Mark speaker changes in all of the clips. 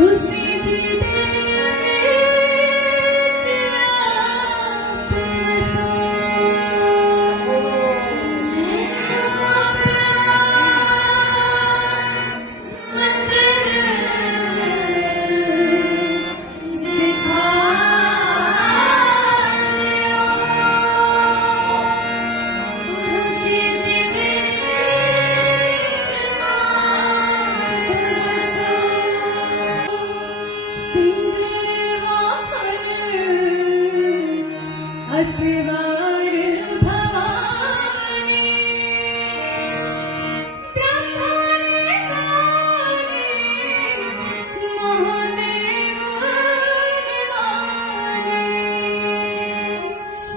Speaker 1: Os vídeos de Deus.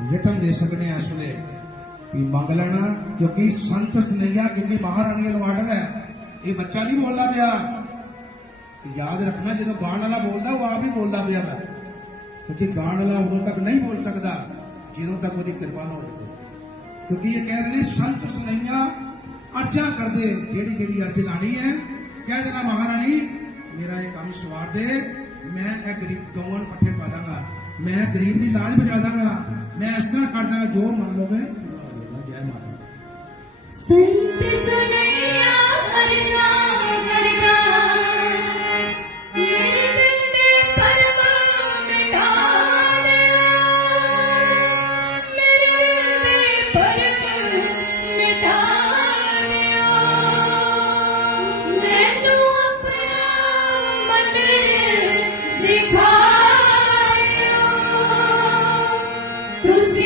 Speaker 1: Return ਦੇ ਸਕਨੇ ਆ ਇਸ ਵੇਲੇ ਵੀ ਮੰਗ ਲੈਣਾ, ਕਿਉਂਕਿ ਸੰਤ ਸਨੇਹੀਆ ਕਿਉਂਕਿ ਮਹਾਰਾਣੀ ਦਾ ਆਰਡਰ ਹੈ, ਇਹ ਬੱਚਾ ਨਹੀਂ ਬੋਲਦਾ ਪਿਆ। ਯਾਦ ਰੱਖਣਾ, ਜਦੋਂ ਗਾਣ ਵਾਲਾ ਬੋਲਦਾ, ਉਹ ਆਪ ਹੀ ਬੋਲਦਾ ਪਿਆ ਵਾ। ਕਿਉਂਕਿ ਗਾਣ ਵਾਲਾ ਉਦੋਂ ਤੱਕ ਨਹੀਂ ਬੋਲ ਸਕਦਾ, ਜਦੋਂ ਤੱਕ ਉਹਦੀ ਕਿਰਪਾ ਨਾ ਹੋਵੇ ਕਿਉਂਕਿ ਇਹ ਕਹਿ ਰਹੇ ਨੇ, ਸੰਤ ਸੁਨਈਆ ਅਰਜ਼ਾ ਕਰਦੇ, ਜਿਹੜੀ ਜਿਹੜੀ ਅਰਜ਼ ਲਾਣੀ ਹੈ, ਕਹਿ ਦੇਣਾ ਮਹਾਰਾਣੀ, ਮੇਰਾ ਇਹ ਕੰਮ ਸਵਾਰ ਦੇ, ਮੈਂ ਇਹ ਗਰੀਬ ਗਊਆਂ ਨੂੰ ਪੱਠੇ ਪਾ ਦਾਂਗਾ। ਮੈਂ ਗਰੀਬ ਦੀ ਲਾਜ ਬਚਾ ਦਾਂਗਾ ਮੈਂ ਇਸ ਤਰ੍ਹਾਂ ਕਰ ਦਾਂਗਾ ਜੋ ਮੰਨ ਲੋਗੇ ਪੂਰਾ ਹੋ ਜੈ ਮਾਤਾ ਸੰਤ to see